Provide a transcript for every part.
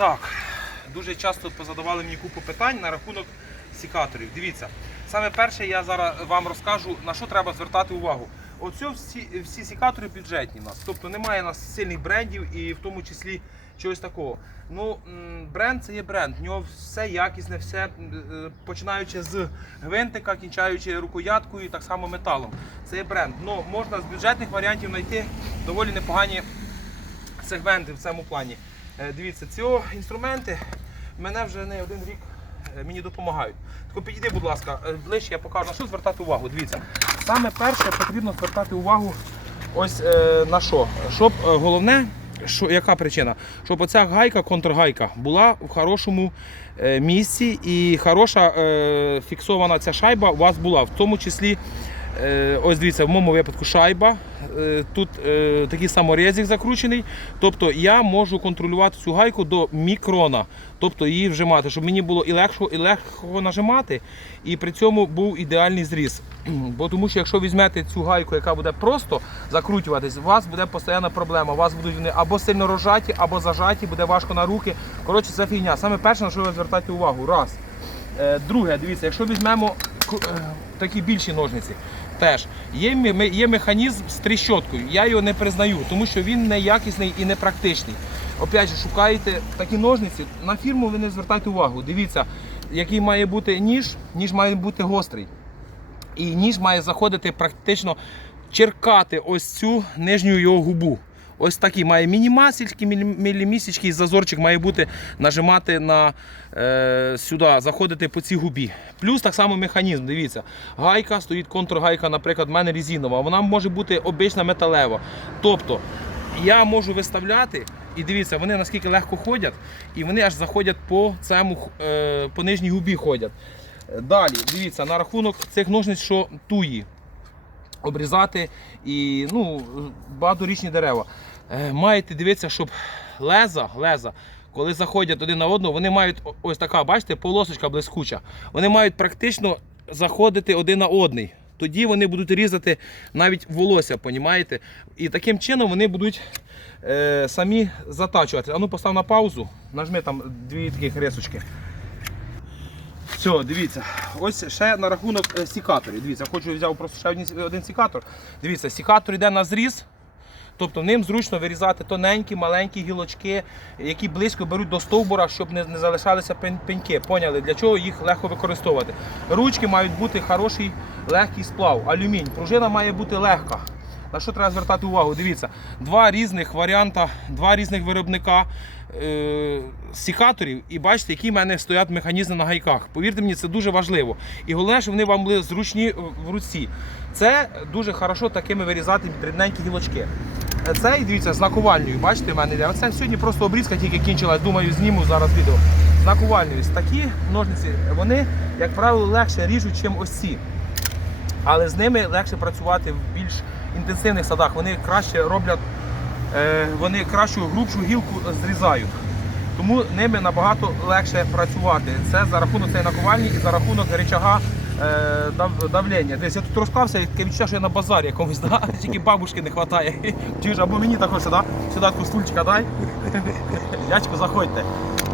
Так, дуже часто позадавали мені купу питань на рахунок сікаторів. Дивіться, саме перше я зараз вам розкажу, на що треба звертати увагу. Оце всі, всі сікатори бюджетні у нас. Тобто немає у нас сильних брендів і в тому числі чогось такого. Ну, бренд це є бренд, в нього все якісне, все е, починаючи з гвинтика, кінчаючи рукояткою і так само металом. Це є бренд. Ну, можна з бюджетних варіантів знайти доволі непогані сегменти в цьому плані. Е, Дивіться, ці інструменти мене вже не один рік е, мені допомагають. Тільки підійди, будь ласка, е, ближче я покажу, на що звертати увагу. Дивіться, саме перше потрібно звертати увагу ось на що. Щоб головне, що, яка причина? Щоб оця гайка, контргайка, була в хорошому місці і хороша фіксована ця шайба у вас була, в тому числі. Е, Ось дивіться, в моєму випадку шайба. Е, Тут е, такий саморезик закручений. Тобто я можу контролювати цю гайку до мікрона, тобто її вжимати, щоб мені було і легко, і легко нажимати, і при цьому був ідеальний зріз. Бо тому що якщо візьмете цю гайку, яка буде просто закручуватись, у вас буде постійна проблема. У вас будуть вони або сильно розжаті, або зажаті, буде важко на руки. Коротше, це фігня. Саме перше, на що ви звертайте увагу. Раз. Друге, дивіться, якщо візьмемо такі більші ножниці, теж є, є механізм з тріщоткою. Я його не признаю, тому що він не якісний і не практичний. Опять же, шукаєте такі ножниці, на фірму ви не звертайте увагу. Дивіться, який має бути ніж, ніж має бути гострий. І ніж має заходити практично черкати ось цю нижню його губу. Ось такий має мінімасільський, мілі- мілімісічний зазорчик має бути нажимати на е, сюди, заходити по цій губі. Плюс так само механізм. Дивіться, гайка стоїть контргайка, наприклад, в мене резинова. Вона може бути обична металева. Тобто я можу виставляти, і дивіться, вони наскільки легко ходять, і вони аж заходять по цьому е, по нижній губі ходять. Далі, дивіться, на рахунок цих ножниць, що туї обрізати і ну, багаторічні дерева. Е, Маєте дивитися, щоб леза, леза, коли заходять один на одного, вони мають ось така, бачите, полосочка блискуча. Вони мають практично заходити один на одний. Тоді вони будуть різати навіть волосся, понімаєте? І таким чином вони будуть е, самі затачувати. Ану, постав на паузу, нажми там дві таких рисочки. Все, дивіться, ось ще на рахунок е, сікаторів. Дивіться, хочу взяв просто ще один сікатор. Дивіться, сікатор йде на зріз. Тобто ним зручно вирізати тоненькі, маленькі гілочки, які близько беруть до стовбура, щоб не, не залишалися пеньки. Поняли, для чого їх легко використовувати. Ручки мають бути хороший легкий сплав, алюмінь. Пружина має бути легка. На що треба звертати увагу? Дивіться, два різних варіанта, два різних виробника е, сікаторів, і бачите, які в мене стоять механізми на гайках. Повірте мені, це дуже важливо. І головне, щоб вони вам були зручні в руці. Це дуже хорошо такими вирізати дрібненькі гілочки. Цей, дивіться, з наковальнею, бачите, в мене йде. Оце сьогодні просто обрізка тільки кінчилась, думаю, зніму зараз відео. З. Такі ножниці, вони, як правило, легше ріжуть, ніж ось ці. Але з ними легше працювати в більш інтенсивних садах. Вони краще роблять, е, вони кращу грубшу гілку зрізають. Тому ними набагато легше працювати. Це за рахунок цієї наковальні і за рахунок речага давлення. Десь я тут розклався, і таке відчуття, що я на базарі якомусь, да? тільки бабушки не вистачає. Чуєш, або мені також сюди, сюди таку дай. Дядько, заходьте.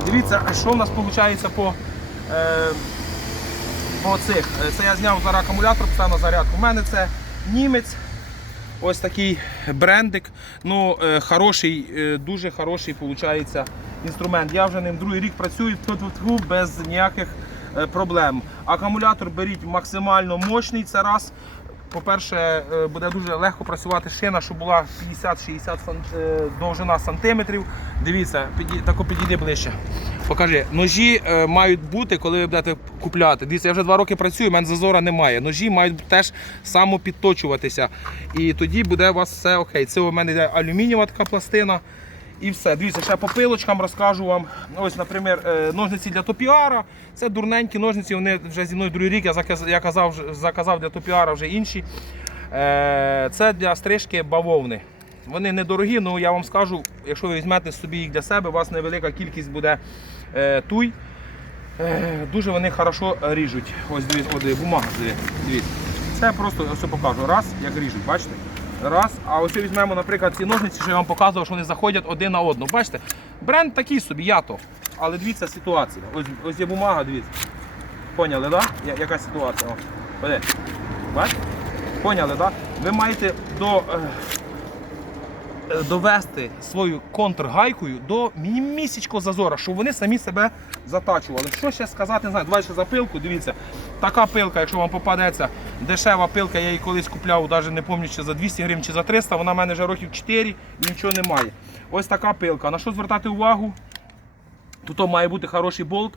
Дивіться, що в нас виходить по. Е, по цих. Е, Це я зняв зараз акумулятор, поставив на зарядку. У мене це німець. Ось такий брендик. Ну, е, хороший, е, дуже хороший виходить, інструмент. Я вже ним другий рік працюю тьфу-тьфу-тьфу, без ніяких е, проблем. Акумулятор беріть максимально мощний, це раз. По-перше, е, буде дуже легко працювати шина, щоб була 50-60 сан- е, довжина сантиметрів. Дивіться, піді, тако підійди ближче. Покажи, ножі е, мають бути, коли ви будете купляти. Дивіться, я вже два роки працюю, у мене зазора немає. Ножі мають теж самопідточуватися. І тоді буде у вас все окей. Це у мене йде алюмінієва така пластина. І все. Дивіться, ще по пилочкам розкажу вам. Ось, наприклад, е, ножниці для топіара. Це дурненькі ножниці, вони вже зі мною другий рік. Я казав, заказав для топіара вже інші. Е, Це для стрижки бавовни. Вони недорогі, але я вам скажу, якщо ви візьмете собі їх для себе, у вас невелика кількість буде е, туй. Дуже вони хорошо ріжуть. Ось дивіться, бумага, дивіться. Це просто ось покажу. Раз, як ріжуть, бачите? Раз. А ось візьмемо, наприклад, ці ножниці, що я вам показував, що вони заходять один на одну. Бачите? Бренд такий собі, ято. Але дивіться ситуація. Ось, ось є бумага, дивіться. Поняли, так? Да? Я- Яка ситуація? Бачите? Поняли, так? Да? Ви маєте до, е, довести свою контргайкою до мінімісічного зазора, щоб вони самі себе затачували. Що ще сказати, не знаю, давайте ще за пилку, дивіться. Така пилка, якщо вам попадеться дешева пилка, я її колись купляв, навіть не пам'ятаю, чи за 200 гривень, чи за 300, вона в мене вже років 4 і нічого немає. Ось така пилка. На що звертати увагу? Тут має бути хороший болт,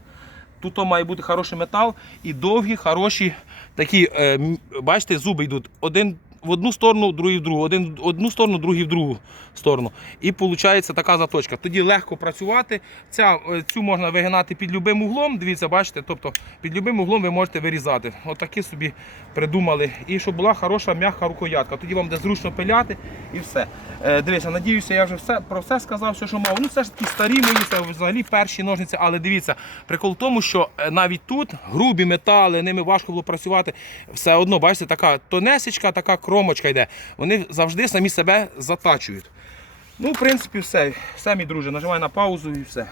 тут має бути хороший метал і довгі, хороші такі, е, бачите, зуби йдуть один в одну сторону, другий в другу, один в одну сторону, другий в другу сторону. І виходить така заточка. Тоді легко працювати. Ця, е, цю можна вигинати під любим углом. Дивіться, бачите, тобто під любим углом ви можете вирізати. Отакі собі придумали. І щоб була хороша м'яка рукоятка. Тоді вам буде зручно пиляти і все. Е, дивіться, надіюся, я вже все про все сказав, все, що мав. Ну, все ж таки старі мої, це взагалі перші ножниці, але дивіться, прикол в тому, що е, навіть тут грубі метали, ними важко було працювати. Все одно, бачите, така тонесечка, така кромочка йде. Вони завжди самі себе затачують. Ну, в принципі, все. Все, мій друже, нажимай на паузу і все.